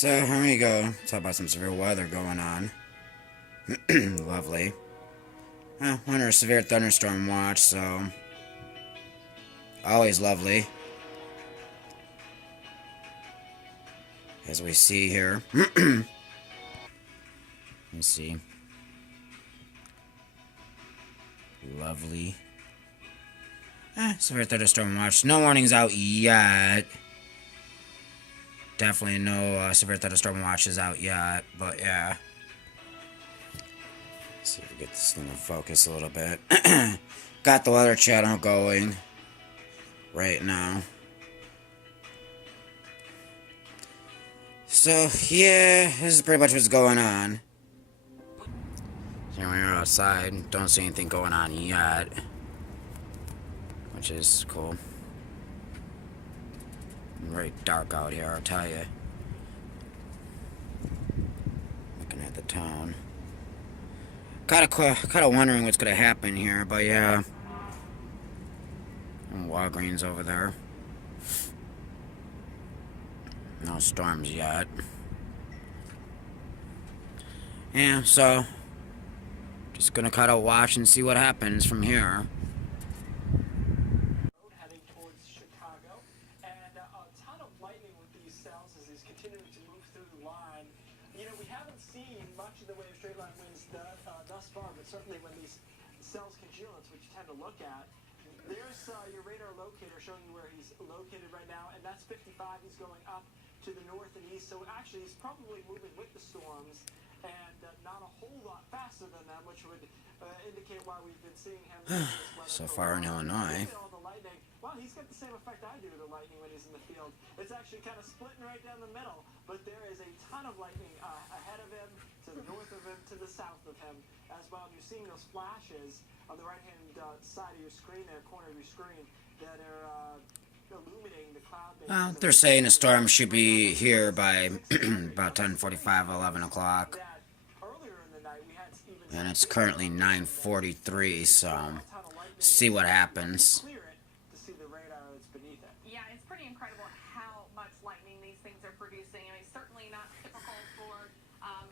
So, here we go. Talk about some severe weather going on. Lovely. Winter a severe thunderstorm watch, so... always lovely. As we see here. Let's see. Lovely. Severe thunderstorm watch. No warnings out yet. Definitely no severe thunderstorm watches out yet, but yeah. Let's see if we get this thing to focus a little bit. Got the weather channel going right now. So, yeah, this is pretty much what's going on. Here we are outside. Don't see anything going on yet, which is cool. Very dark out here, I'll tell you. Looking at the town. Kind of wondering what's gonna happen here, but yeah. Walgreens over there. No storms yet. Yeah, so just gonna kind of watch and see what happens from here. Heading towards Chicago, and a ton of lightning with these cells as he's continuing to move through the line. You know, we haven't seen much in the way of straight line winds thus far, but certainly when these cells congeal, that's what you tend to look at. There's your radar locator showing you where he's located right now, and that's 55. He's going up to the north and east, so actually he's probably moving with the storms and not a whole lot faster than them, which would indicate why we've been seeing him in this weather So far in Illinois. Well, he's got the same effect I do to the lightning when he's in the field. It's actually kind of splitting right down the middle, but there is a ton of lightning ahead of him, to the north of him, to the south of him as well. And you're seeing those flashes on the right-hand side of your screen there, corner of your screen, that are illuminating the cloud base. Well, they're saying the storm should be here by about 10:45, 11 o'clock. And it's currently 9:43, so see what happens. Yeah, it's pretty incredible how much lightning these things are producing. I mean, certainly not typical for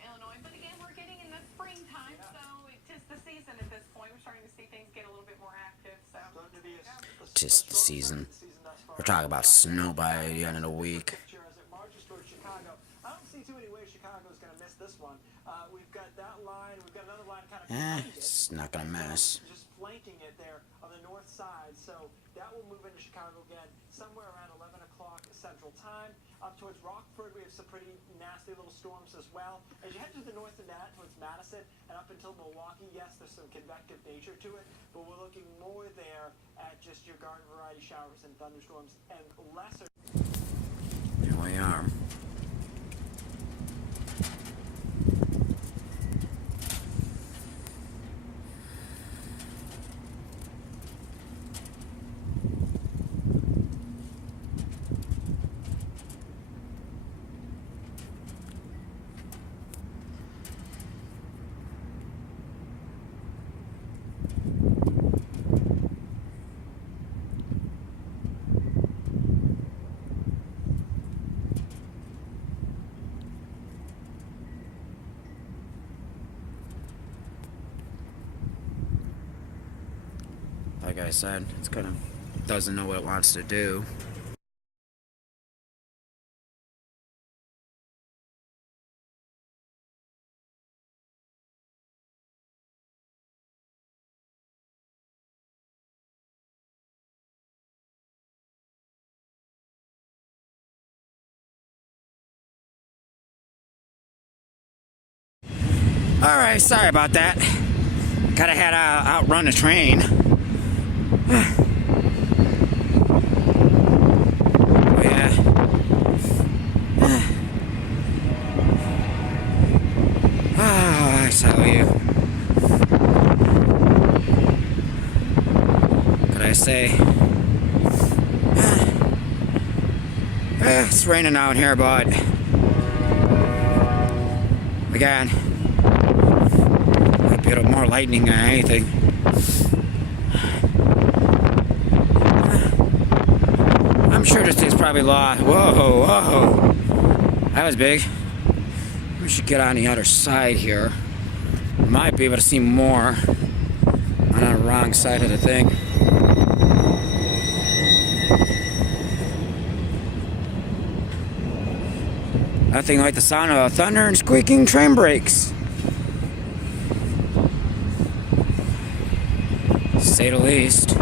Illinois, but again, we're getting in the springtime, so it's just the season at this point. We're starting to see things get a little bit more active. So Just the season. We're talking about snow by the end of the week. I don't see too many ways Chicago's going to miss this one. We've got that line. We've got another line kind of It's not gonna miss. just flanking it there on the north side. So that will move into Chicago again somewhere around 11 o'clock Central Time. Up towards Rockford, we have some pretty nasty little storms as well. As you head to the north of that, towards Madison, and up until Milwaukee, yes, there's some convective nature to it, but we're looking more there at just your garden variety showers and thunderstorms and lesser. Here we are. Like I said, it's kind of doesn't know what it wants to do. Alright, sorry about that. Kinda had to outrun a train. Oh, yeah. Oh, I tell you. Could I say? It's raining out here, but again, might be a little more lightning than anything. I'm sure this thing's probably lost. Whoa, whoa. That was big. We should get on the other side here. Might be able to see more on the wrong side of the thing. Nothing like the sound of thunder and squeaking train brakes, to say the least.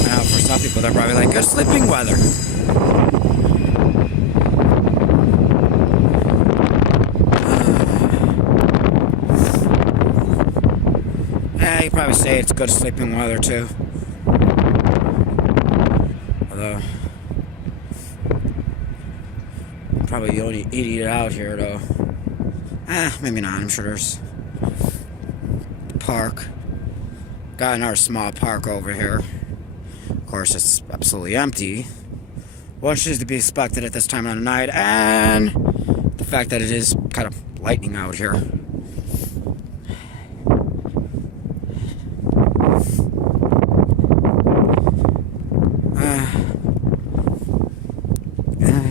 Now, for some people, they're probably like, good sleeping weather. Yeah, you probably say it's good sleeping weather too. Although, probably you only eat it out here though. Maybe not. I'm sure there's the park. Got another small park over here. Of course, it's absolutely empty, which is to be expected at this time of the night, and the fact that it is kind of lightning out here.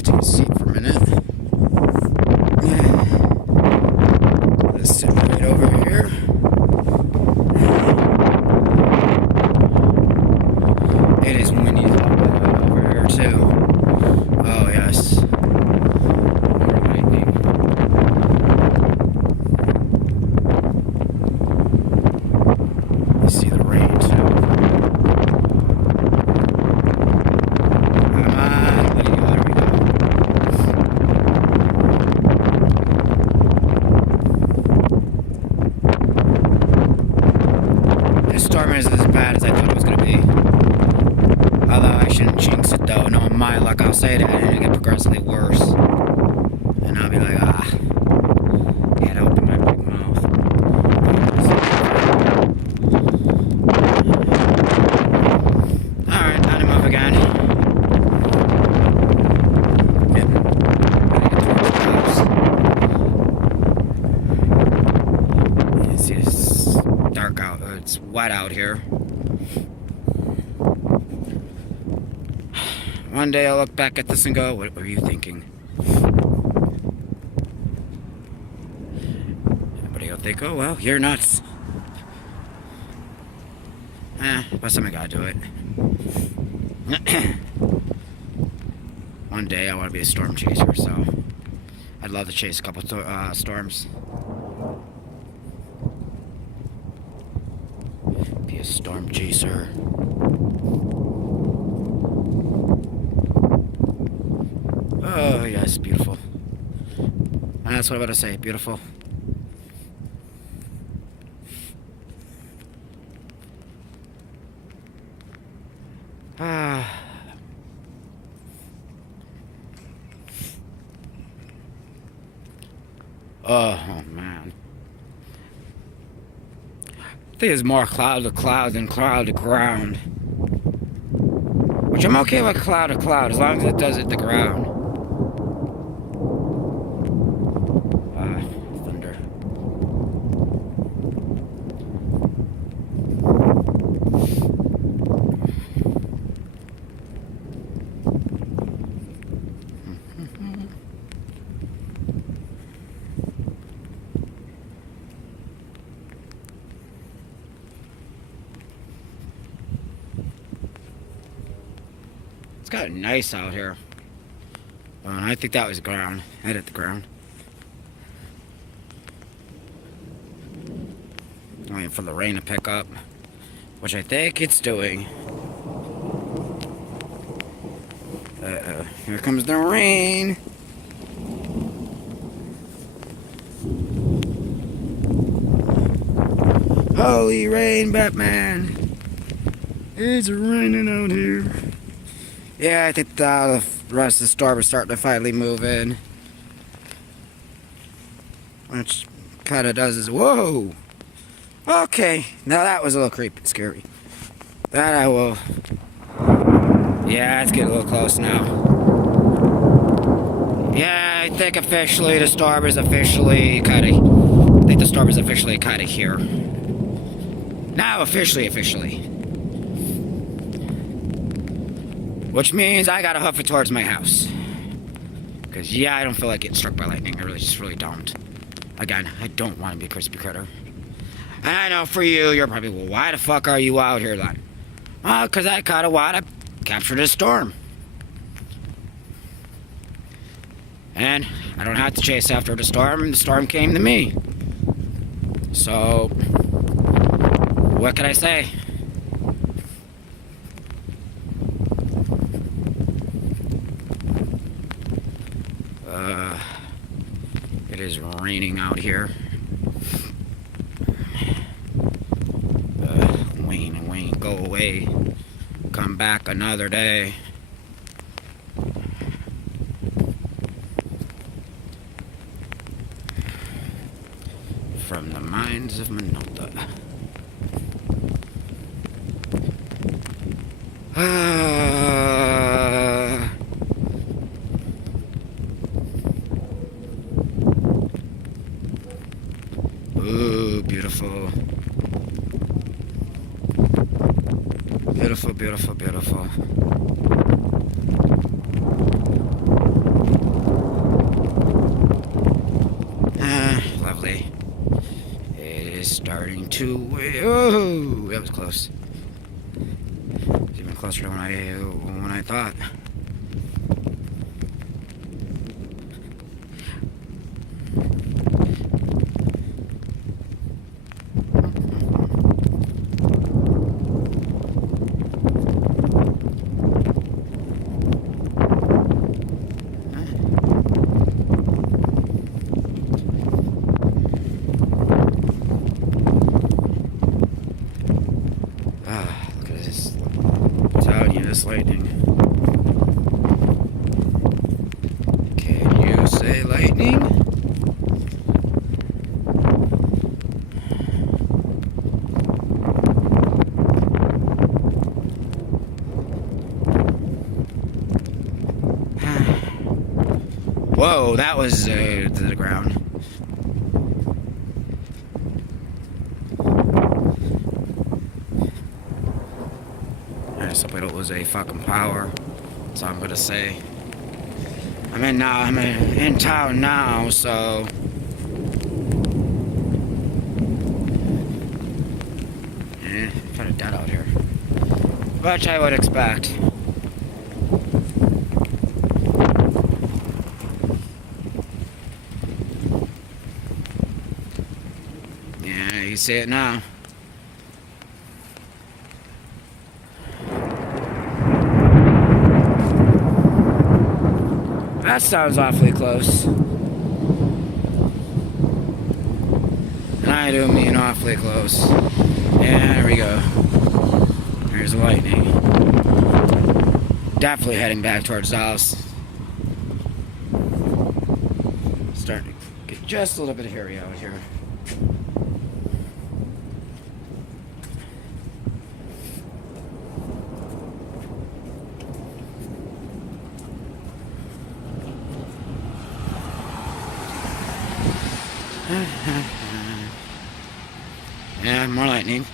Take a seat for a minute. Let's sit right over here. It is windy over here too. Oh yes. More lightning. You see the rain too. Come on, there we go. This storm isn't as bad as I thought it was going to be. Although I shouldn't jinx it though. Knowing my luck, I'll say that it'll get progressively worse. And I'll be like, can't open my big mouth. Alright, time to move again. You see, it's dark out. It's wet out here. One day I'll look back at this and go, what were you thinking? Everybody will think, oh well, you're nuts. But somebody gotta do it. One day I want to be a storm chaser, so I'd love to chase a couple storms. Be a storm chaser. Oh yes, beautiful. And that's what I'm about to say, beautiful. Oh man. I think it's more cloud to cloud than cloud to ground. Which I'm okay with cloud to cloud as long as it does hit the ground. Thunder. It's got nice out here. And I think that was ground. I hit the ground. Waiting for the rain to pick up, which I think it's doing. Here comes the rain. Holy rain, Batman. It's raining out here. Yeah, I think the rest of the storm is starting to finally move in. Which kind of does is, whoa! Okay, now that was a little creepy, scary. That I will. Yeah, it's getting a little close now. Yeah, I think officially the storm is officially kind of... I think the storm is officially kind of here. Now officially. Which means I gotta hoof it towards my house. Because, yeah, I don't feel like getting struck by lightning. I really don't. Again, I don't want to be a crispy critter. And I know for you, you're probably, well, why the fuck are you out here then? Well, because I kind of want to capture this storm. And I don't have to chase after the storm came to me. So, what can I say? It is raining out here. Wayne, go away. Come back another day. From the mines of Minolta. Ooh, beautiful. Beautiful. Lovely. It is starting to... Oh, that was close. It's even closer to when I thought. Look at this. I'm telling you, this lightning. Can you say lightning? Whoa, that was to the ground. I just hope I don't lose a fucking power. That's all I'm gonna say. I'm in town now, so kind of dead out here, which I would expect. Yeah, you see it now. That sounds awfully close. And I do mean awfully close. Yeah, there we go. There's the lightning. Definitely heading back towards the house. Starting to get just a little bit hairy out here. Yeah, more lightning.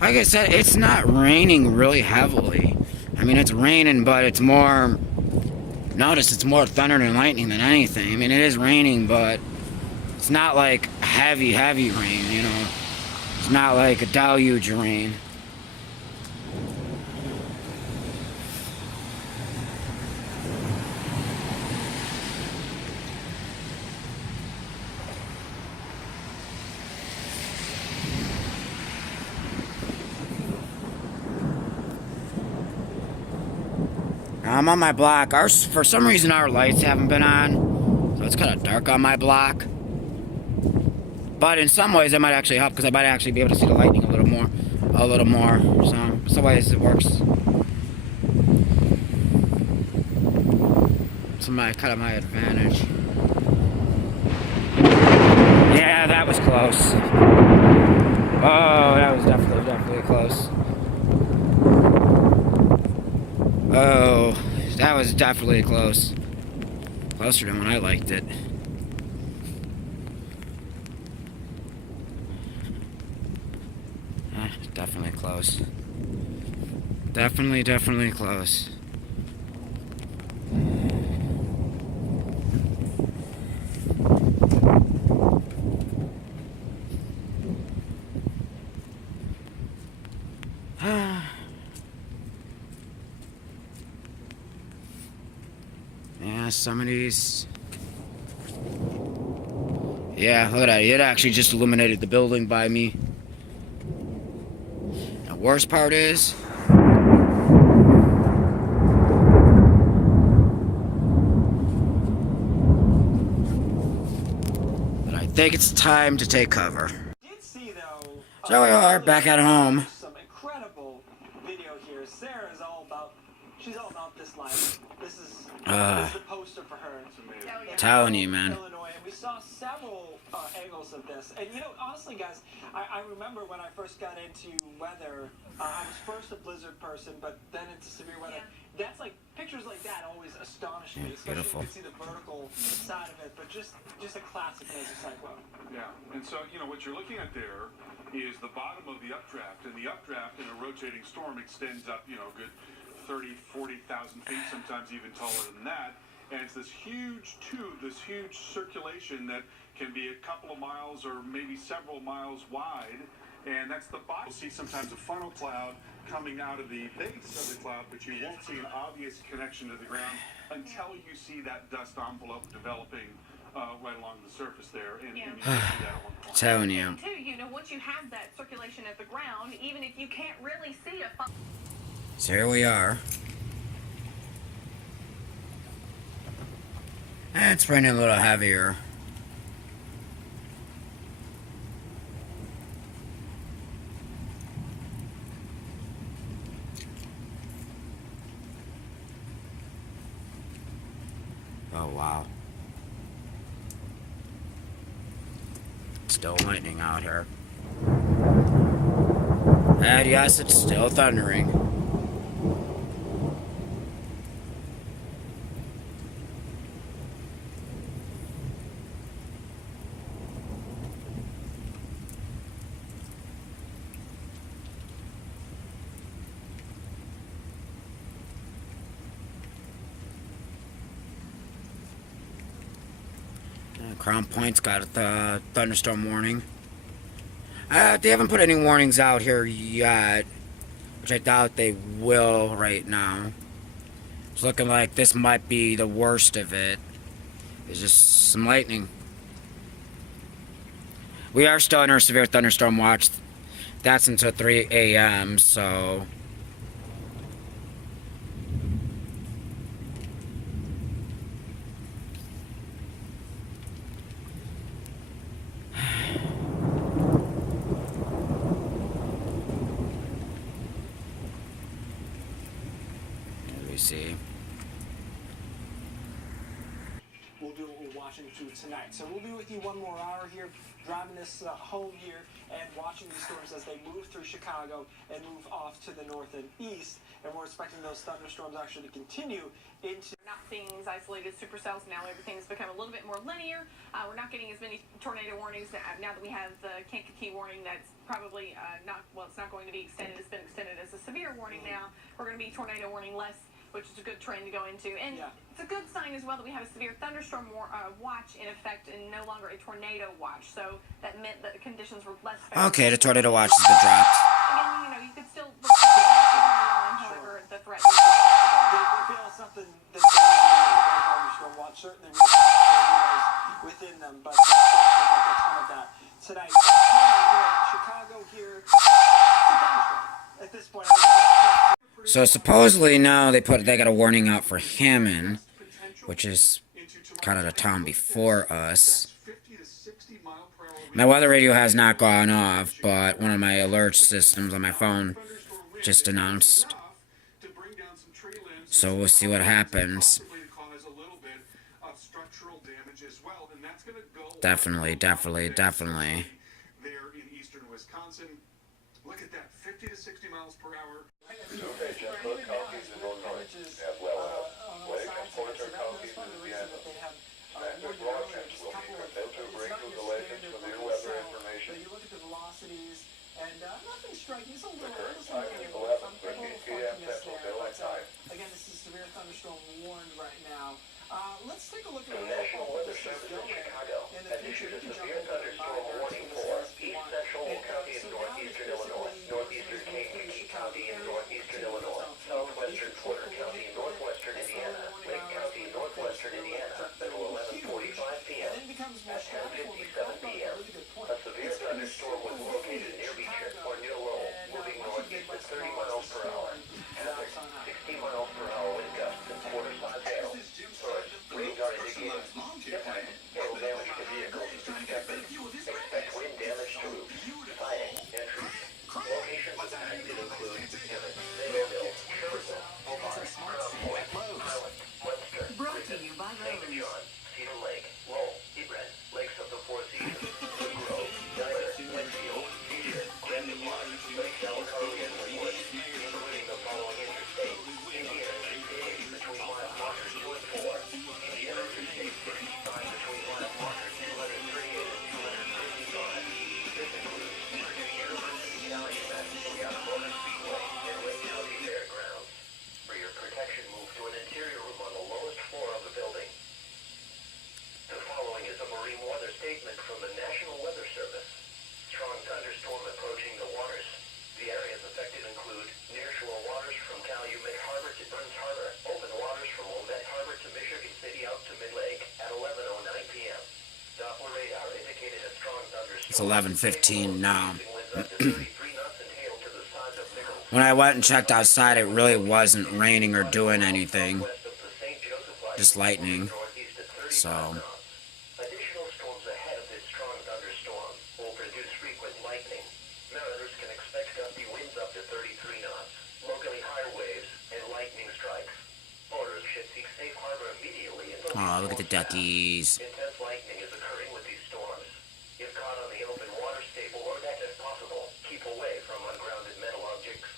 Like I said, it's not raining really heavily. I mean, it's raining, but it's more... Notice it's more thunder and lightning than anything. I mean, it is raining, but it's not like heavy rain, you know. It's not like a deluge rain. I'm on my block. For some reason, our lights haven't been on, so it's kind of dark on my block. But in some ways, it might actually help because I might actually be able to see the lightning a little more. So, some ways it works. It's kind of my advantage. Yeah, that was close. Oh, that was definitely close. Oh, that was definitely close. Closer than when I liked it. Definitely close. Definitely close. Yeah, some of these. Yeah, look at that. It actually just illuminated the building by me. The worst part is, but I think it's time to take cover. Did see though. So we are back at home. Some incredible video here. Sarah's all about. She's all about this life. This is the poster for her. Telling you, man. Illinois, and we saw several angles of this. And you know, honestly, guys, I remember when I first got into weather. I was first a blizzard person, but then into severe weather. Yeah. That's like pictures like that always astonish me. Especially Beautiful. you can see the vertical side of it, but just a classic mesocyclone. Yeah, and so you know what you're looking at there is the bottom of the updraft, and the updraft in a rotating storm extends up, you know, a good 30, 40,000 feet, sometimes even taller than that. And it's this huge tube, this huge circulation that can be a couple of miles or maybe several miles wide. And that's the bottom. You'll see sometimes a funnel cloud coming out of the base of the cloud, but you won't see an obvious connection to the ground until you see that dust envelope developing right along the surface there. And you see that at one point. Telling you. Too, you know, once you have that circulation at the ground, even if you can't really see a So here we are. And it's raining a little heavier. Oh, wow. Still lightning out here. And yes, it's still thundering. Crown Point's got the thunderstorm warning. They haven't put any warnings out here yet, which I doubt they will right now. It's looking like this might be the worst of it. It's just some lightning. We are still in our severe thunderstorm watch. That's until 3 a.m., so... see. We'll do what we're watching through tonight. So we'll be with you one more hour here, driving this home here and watching these storms as they move through Chicago and move off to the north and east. And we're expecting those thunderstorms actually to continue into... We're not seeing these isolated supercells now. Everything's become a little bit more linear. We're not getting as many tornado warnings now that we have the Kankakee warning. That's probably not, well, it's not going to be extended. It's been extended as a severe warning now. We're going to be tornado warning less, which is a good trend to go into. And it's a good sign as well that we have a severe thunderstorm watch in effect and no longer a tornado watch. So that meant that the conditions were less favorable. Okay, the tornado watch has been dropped. Again, you know, you could still look at the however, the threat is They feel something that thunderstorm watch. Certainly we have tornadoes within them, but don't look like a ton of that tonight. Chicago here, it's a thunderstorm at this point. So supposedly now they got a warning out for Hammond, which is kind of the town before us. My weather radio has not gone off, but one of my alert systems on my phone just announced. So we'll see what happens. going to go Definitely. there in eastern Wisconsin. Look at that, 50 to 60 miles per hour. Okay, Jennifer, counties in Illinois, as well as Lake and Porter counties in Indiana. Active broadcast will be compared to breakthrough the legends for their weather information. You look at the velocities, and nothing striking. It's a The little, current it's a time little, is 11, I'm a 13 little p.m. funkiness Central there, Daylight but, Time. again, this is severe thunderstorm warned right now. Let's take a look at The where National all Weather this is Service in going Chicago in the has future. issued a You can jump severe over to thunderstorm my warning maps for if you East want. Central And, County in so northeastern now Illinois, it's northeastern basically Kankakee Chicago County in area, northeastern continues Illinois, on. southwestern Porter County in northwestern Indiana, Lake County in northwestern Indiana, until 11:45 p.m. And then becomes more At stressful. 10:57 p.m. Really good point. A severe thunderstorm was located near Beecher or near Lowell, moving northeast at 30 miles per hour. Hazard, 60 miles per hour wind gusts and quarter-size hail. Source, radar indicated impact, hail damage to vehicles is expected. Expect wind damage to roofs, siding, entries. Locations impacted include Emmett, Maynardville, Sherwoodville, Hobart, Crown Point, Highland, Munster, Griffin, St. John, Cedar Lake, Lowell, Hebron, Lakes of the Four Seasons, Wood Grove, Dyer, Winfield, Beecher, Grandin Lodge, Lake Delacarlia, and Wood, including the following interstates: Indiana Interstate 80 between mile markers 2 and 4, Indiana Interstate 65 between mile markers 238 and 255. This includes Purdue University Calumet, Indiana Motor Speedway, and Lake County Fairgrounds. For your protection, move to an interior room on the lowest floor of the building. The following is a marine weather statement from the National Weather Service. Strong thunderstorm approaching the waters. The areas affected include nearshore waters from Calumet Harbor to Burns Harbor, open waters from Wilmette Harbor to Michigan City out to Mid-Lake at 11:09 p.m. Doppler radar indicated a strong thunderstorm. It's 11:15 now. Winds up to 33 knots and hail to the size of Nichols. When I went and checked outside, it really wasn't raining or doing anything. West of the St. Joseph Line, Just lightning. northeast at 35 So, knots. Additional storms ahead of this strong thunderstorm will produce frequent lightning. Mariners can expect gusty winds up to 33 knots, locally high waves, and lightning strikes. Boaters should seek safe harbor immediately until oh, look at the duckies. intense lightning is occurring with these storms. If caught on the open water, stay below deck if possible. Keep away from ungrounded metal objects.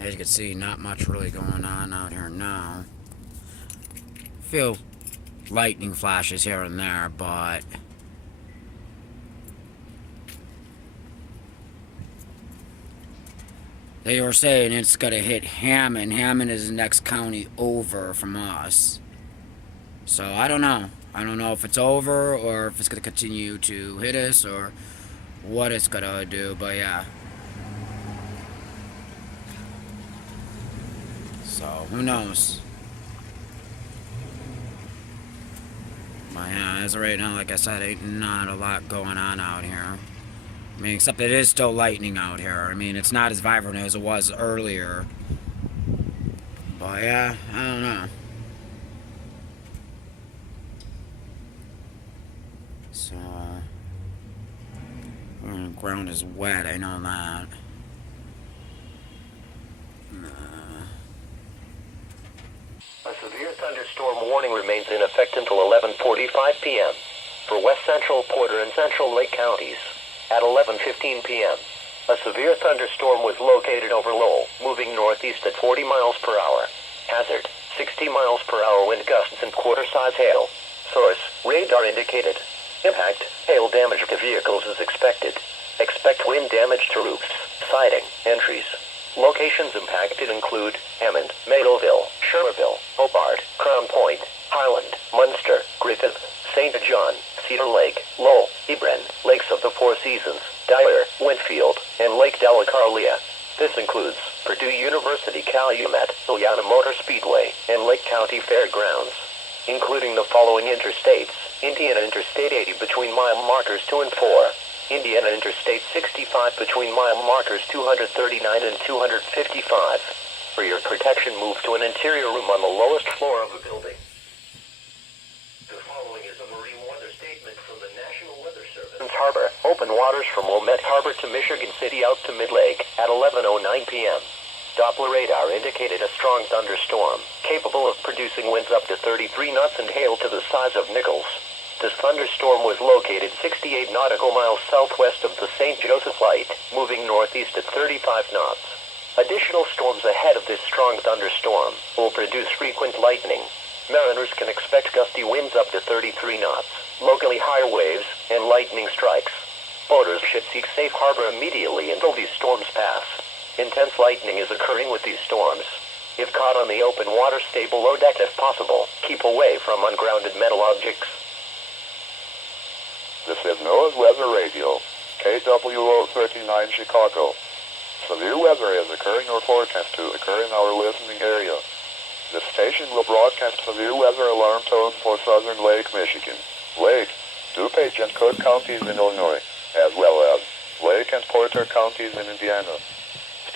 As you can see, not much really going on out here now. Few lightning flashes here and there, but they were saying it's gonna hit Hammond. Hammond is the next county over from us. So I don't know. I don't know if it's over or if it's gonna continue to hit us or what it's gonna do, but yeah. So who knows? But yeah, as of right now, like I said, ain't not a lot going on out here. I mean, except it is still lightning out here. I mean, it's not as vibrant as it was earlier. But yeah, I don't know. So, the ground is wet, I know that. A severe thunderstorm warning remains in effect until 11:45 p.m. for west central Porter and central Lake counties. At 11:15 p.m., a severe thunderstorm was located over Lowell, moving northeast at 40 miles per hour. Hazard, 60 miles per hour wind gusts and quarter-size hail. Source, radar indicated. Impact, hail damage to vehicles is expected. Expect wind damage to roofs, siding, entries. Locations impacted include Hammond, Maydeville, Sherwoodville, Hobart, Crown Point, Highland, Munster, Griffith, St. John, Cedar Lake, Lowell, Hebron, Lakes of the Four Seasons, Dyer, Winfield, and Lake Delacarlia. This includes Purdue University Calumet, Indiana Motor Speedway, and Lake County Fairgrounds, including the following interstates: Indiana Interstate 80 between mile markers 2 and 4, Indiana Interstate 65 between mile markers 239 and 255. For your protection, move to an interior room on the lowest floor of the building. The following is a marine weather statement from the National Weather Service. Harbor, open waters from Wilmette Harbor to Michigan City out to Mid-Lake at 11:09 p.m. Doppler radar indicated a strong thunderstorm, capable of producing winds up to 33 knots and hail to the size of Nichols. This thunderstorm was located 68 nautical miles southwest of the St. Joseph Light, moving northeast at 35 knots. Additional storms ahead of this strong thunderstorm will produce frequent lightning. Mariners can expect gusty winds up to 33 knots, locally high waves, and lightning strikes. Boaters should seek safe harbor immediately until these storms pass. Intense lightning is occurring with these storms. If caught on the open water, stay below deck if possible. Keep away from ungrounded metal objects. This is NOAA's Weather Radio, KWO 39 Chicago. Severe weather is occurring or forecast to occur in our listening area. The station will broadcast severe weather alarm tone for southern Lake Michigan, Lake, DuPage and Cook counties in Illinois, as well as Lake and Porter counties in Indiana.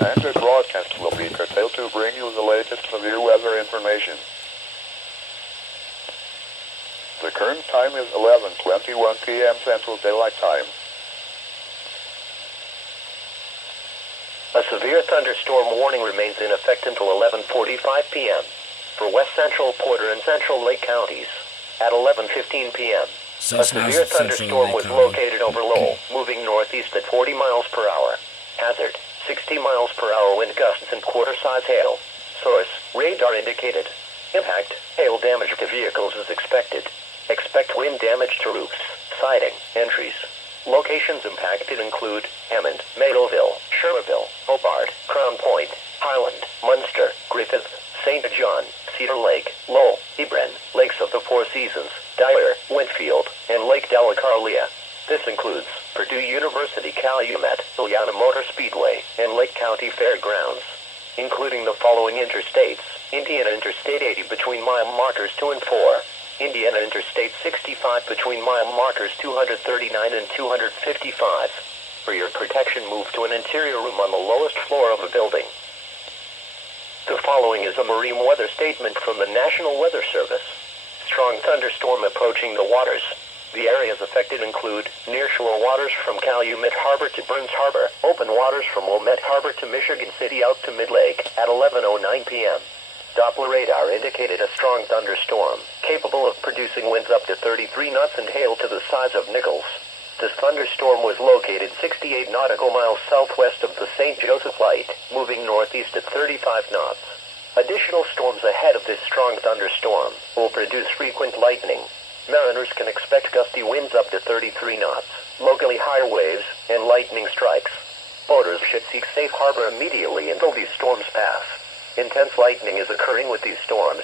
Standard broadcast will be curtailed to bring you the latest severe weather information. The current time is 11:21 p.m. Central Daylight Time. A severe thunderstorm warning remains in effect until 11:45 p.m. for west central Porter and central Lake counties. At 11:15 p.m., So a it's not severe Central thunderstorm Lake was County. located over Lowell, moving northeast at 40 miles per hour. Hazard, 60 miles per hour wind gusts and quarter-size hail. Source, radar indicated. Impact, hail damage to vehicles is expected. Expect wind damage to roofs, siding, entries. Locations impacted include Hammond, Maidoville, Shermerville, Hobart, Crown Point, Highland, Munster, Griffith, St. John, Cedar Lake, Lowell, Hebron, Lakes of the Four Seasons, Dyer, Winfield, and Lake Delacarlia. This includes Purdue University Calumet, Ileana Motor Speedway, and Lake County Fairgrounds, including the following interstates: Indiana Interstate 80 between mile markers 2 and 4, Indiana Interstate 65 between mile markers 239 and 255. For your protection, move to an interior room on the lowest floor of a building. The following is a marine weather statement from the National Weather Service. Strong thunderstorm approaching the waters. The areas affected include nearshore waters from Calumet Harbor to Burns Harbor, open waters from Wilmette Harbor to Michigan City out to Mid-Lake at 11:09 p.m. Doppler radar indicated a strong thunderstorm, capable of producing winds up to 33 knots and hail to the size of nickels. This thunderstorm was located 68 nautical miles southwest of the St. Joseph Light, moving northeast at 35 knots. Additional storms ahead of this strong thunderstorm will produce frequent lightning. Mariners can expect gusty winds up to 33 knots, locally high waves, and lightning strikes. Boaters should seek safe harbor immediately until these storms pass. Intense lightning is occurring with these storms.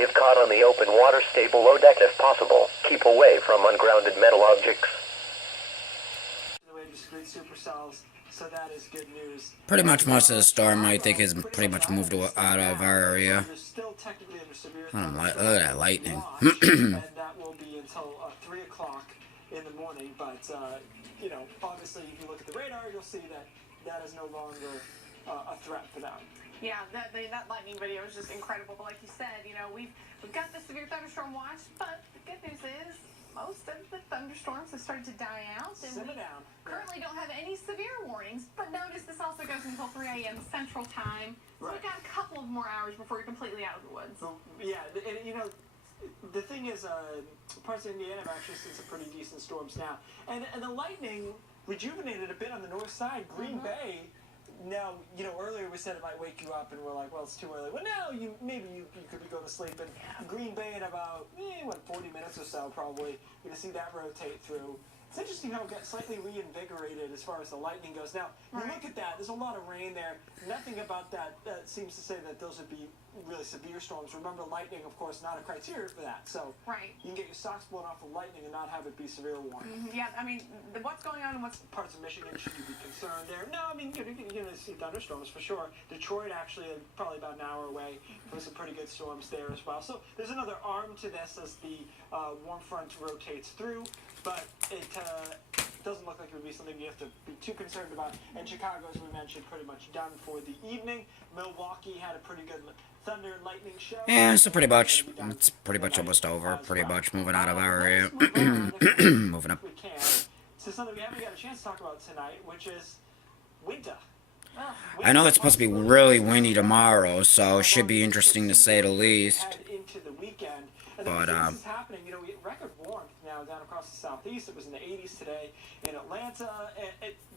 If caught on the open water, stay below deck if possible. Keep away from ungrounded metal objects. The way discrete supercells, so that is good news. Pretty much most of the storm, I think, is pretty much moved out of our area. They're still technically under severe Look at that lightning. and that will be until 3 o'clock in the morning. But obviously, if you look at the radar, you'll see that that is no longer a threat for them. Yeah, that lightning video is just incredible. But like you said, we've got the severe thunderstorm watch, but the good news is most of the thunderstorms have started to die out, and Simmer we down. currently don't have any severe warnings. But notice this also goes until 3 a.m. Central Time, so Right. we've got a couple of more hours before you're completely out of the woods. So, yeah, and the thing is, parts of Indiana have actually seen some pretty decent storms now, and the lightning rejuvenated a bit on the north side. Green Bay. Now, earlier we said it might wake you up, and we're like, well, it's too early. Well, now maybe you could be going to sleep. And Green Bay in about 40 minutes or so, probably you're going to see that rotate through. It's interesting how it got slightly reinvigorated as far as the lightning goes. Now, you look at that, there's a lot of rain there. Nothing about that seems to say that those would be really severe storms. Remember, lightning, of course, not a criteria for that. So Right. you can get your socks blown off with lightning and not have it be severe warning. Yeah, I mean, what's going on and what's... Parts of Michigan, should you be concerned there? No, I mean, you're going to see thunderstorms for sure. Detroit, actually, probably about an hour away from some pretty good storms there as well. So there's another arm to this as the warm front rotates through, but it doesn't look like it would be something you have to be too concerned about. And Chicago, as we mentioned, pretty much done for the evening. Milwaukee had a pretty good thunder and lightning show. Yeah, so it's pretty much almost over. Pretty much moving out of our area. Moving up. We can. So something we haven't got a chance to talk about tonight, which is winter. I know it's supposed to be really windy tomorrow, so it should be interesting to say the least. Head into the weekend. And But, this is happening, we get record warmth now down across the southeast. It was in the 80s today in Atlanta.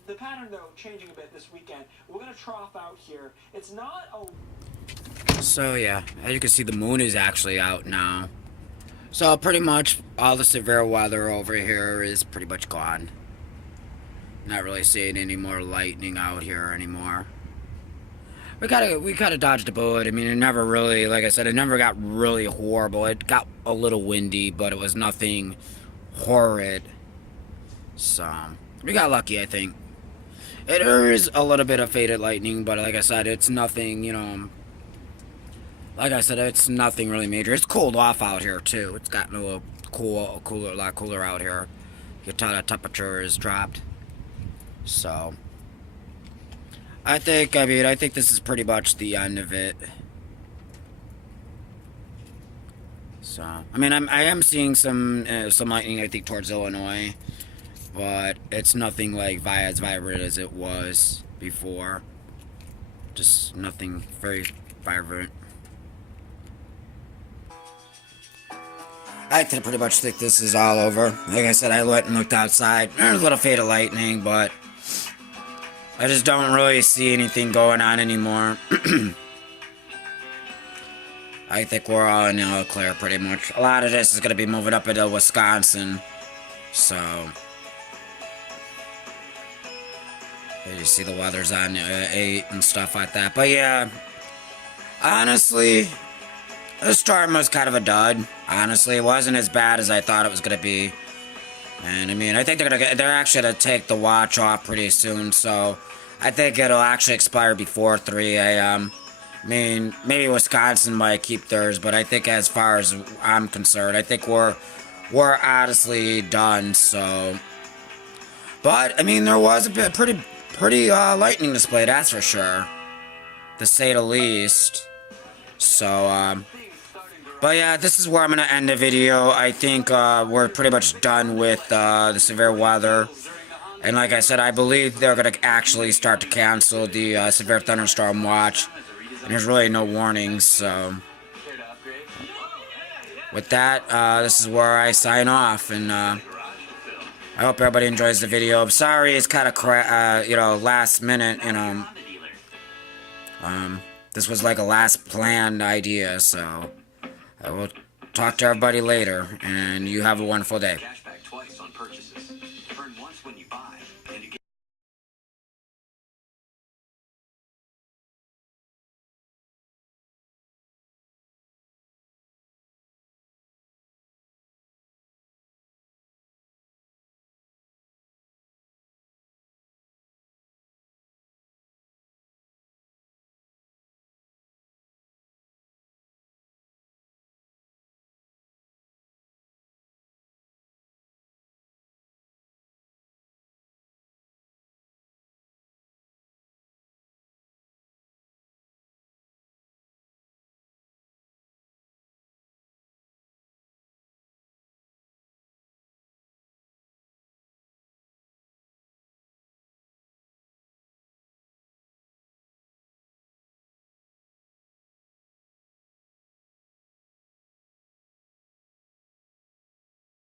The pattern, though, changing a bit this weekend. We're going to trough out here. It's not a... So, yeah, as you can see, the moon is actually out now. So, pretty much all the severe weather over here is pretty much gone. Not really seeing any more lightning out here anymore. We kind of dodged a bullet. I mean, it never really, like I said, it never got really horrible. It got a little windy, but it was nothing horrid. So, we got lucky, I think. There is a little bit of faded lightning, but like I said, it's nothing, you know, like I said, it's nothing really major. It's cooled off out here, too. It's gotten a little a lot cooler out here. You can tell the temperature is dropped. So, I think this is pretty much the end of it. So, I mean, I am seeing some lightning, I think, towards Illinois. But it's nothing like as vibrant as it was before. Just nothing very vibrant. I pretty much think this is all over. Like I said, I went and looked outside. There's a little fade of lightning, but I just don't really see anything going on anymore. I think we're all in the clear pretty much. A lot of this is going to be moving up into Wisconsin. So... you see the weather's on 8 and stuff like that. But yeah, honestly, the storm was kind of a dud. Honestly, it wasn't as bad as I thought it was going to be. And I mean, I think they're actually going to take the watch off pretty soon. So I think it'll actually expire before 3 a.m. I mean, maybe Wisconsin might keep theirs, but I think as far as I'm concerned, I think we're honestly done. So, but I mean, there was a bit pretty lightning display, that's for sure, to say the least. So but yeah, this is where I'm gonna end the video. I think we're pretty much done with the severe weather, and like I said, I believe they're gonna actually start to cancel the severe thunderstorm watch, and there's really no warnings. So with that, this is where I sign off, and I hope everybody enjoys the video. I'm sorry it's kind of you know, last minute, you know. This was like a last planned idea, so I will talk to everybody later, and you have a wonderful day.